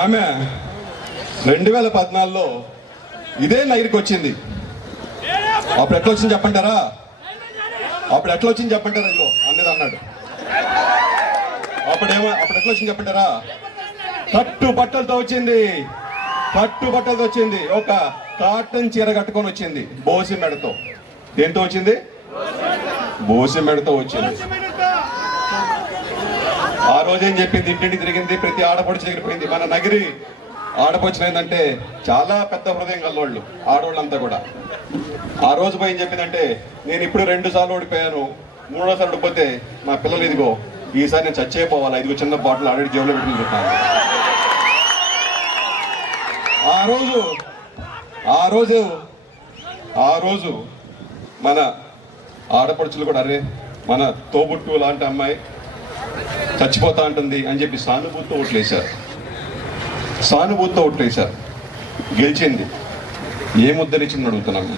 ఆమె రెండు వేల పద్నాలుగులో ఇదే నైరుకి వచ్చింది. అప్పుడు ఎట్లా వచ్చింది చెప్పంటారా? అప్పుడు ఎట్లా వచ్చింది చెప్పంటారా ఇల్లు అనేది అన్నాడు. అప్పుడేమో అప్పుడు ఎట్లా వచ్చింది చెప్పంటారా? కట్టు బట్టలతో వచ్చింది. కట్టు బట్టలతో వచ్చింది. ఒక కాటన్ చీర కట్టుకొని వచ్చింది. బోసి మెడతో దేంతో వచ్చింది? బోసి మెడతో వచ్చింది. ఆ రోజు ఏం చెప్పింది? ఇంటింటి తిరిగింది ప్రతి ఆడపడుచు దగ్గర పోయింది. మన నగిరి ఆడపడుచులు ఏంటంటే చాలా పెద్ద హృదయం కలవాళ్ళు ఆడవాళ్ళంతా కూడా. ఆ రోజు పోయి చెప్పిందంటే నేను ఇప్పుడు రెండు సార్లు ఓడిపోయాను మూడోసారి ఓడిపోతే మా పిల్లలు ఇదిగో ఈసారి నేను చచ్చేపోవాలి ఇదిగో చిన్న బాటిల్ ఆల్రెడీ జేబులో పెట్టుకుని ఆ రోజు ఆ రోజు ఆ రోజు మన ఆడపడుచులు కూడా అరే మన తోబుట్టు లాంటి అమ్మాయి చచ్చిపోతా ఉంటుంది అని చెప్పి సానుభూతితో ఓట్లేశారు. సానుభూతితో ఓట్లేశారు. గెలిచింది. ఏ ముద్దనిచ్చింది అడుగుతున్నాను